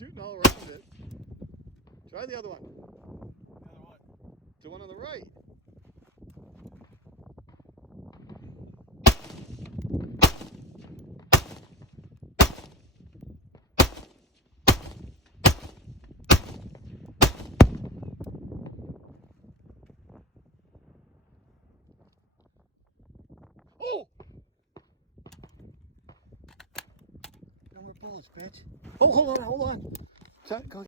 shooting all around it. Try the other one. The other one. The one on the right. Oh! No more bullets, bitch. Oh, hold on. Try, go